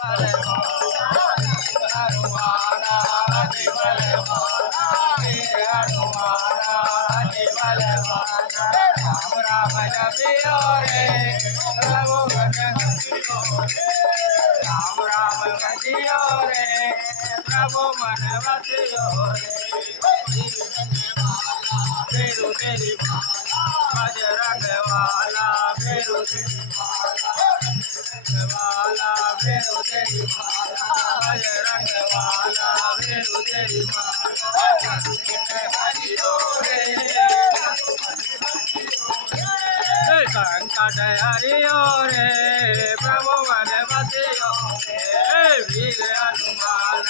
राम जपियो रे प्रभु राम राम भजियो रे प्रभु मन बसियो रे फेरु तेरी बजरंग वाला फेरु तेरी वाला फेरु तेरी बजरंग वाला फेरु तेरी हरियो रे संकट हरियो रे प्रभु मन बसियो रे वीर हनुमान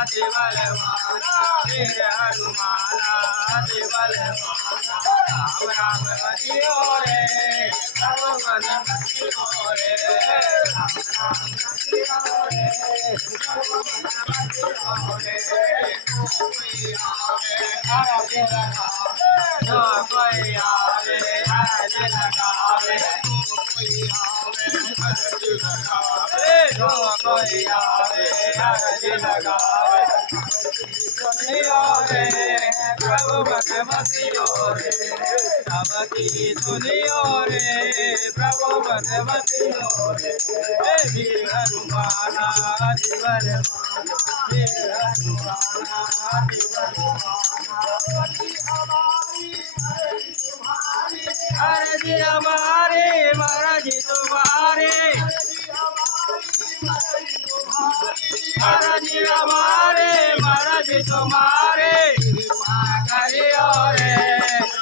अति बलवान वीर हनुमान अति बलवान राम राम बसियो रे प्रभु मन बसियो रे राम राम बसियो रे प्रभु मन बसियो रे कोई आवे आरज लगावे जो कोई आवे आरज लगावे कोई आवे आरज लगावे जो कोई आवे आरज लगावे सुनियो रे प्रभु मन बसियो रे सबकी सुनियो रे प्रभु मन बसियो रे वीर हनुमान अति बलवान वीर हनुमान अति बलवान अर्जी हमारे महाराज तुम्हारे अर्जी हमारे महाराज तुम्हारे कृपा करियो रे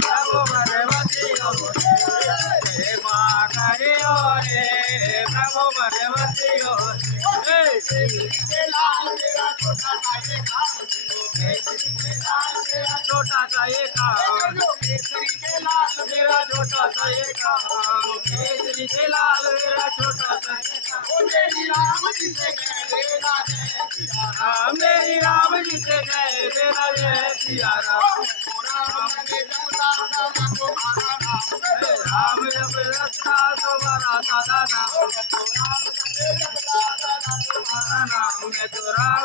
प्रभु मन बसियो रे कृपा करियो रे प्रभु मन बसियो रे लाल मेरा छोटा सा ये काम छोटा सा ये काम केसरी के लाल मेरा छोटा सा ये काम केसरी के लाल मेरा छोटा सा ये काम मेरी राम जी से कह देना हाँ मेरी राम जी से कह देना जय सिया राम राम जब रखा तुम्हारा दादा नाम तुम्हारा नाम में तो राम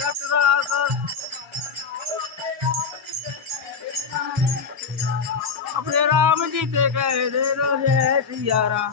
रख रहा अपने राम जी से कह दे जय सिया राम।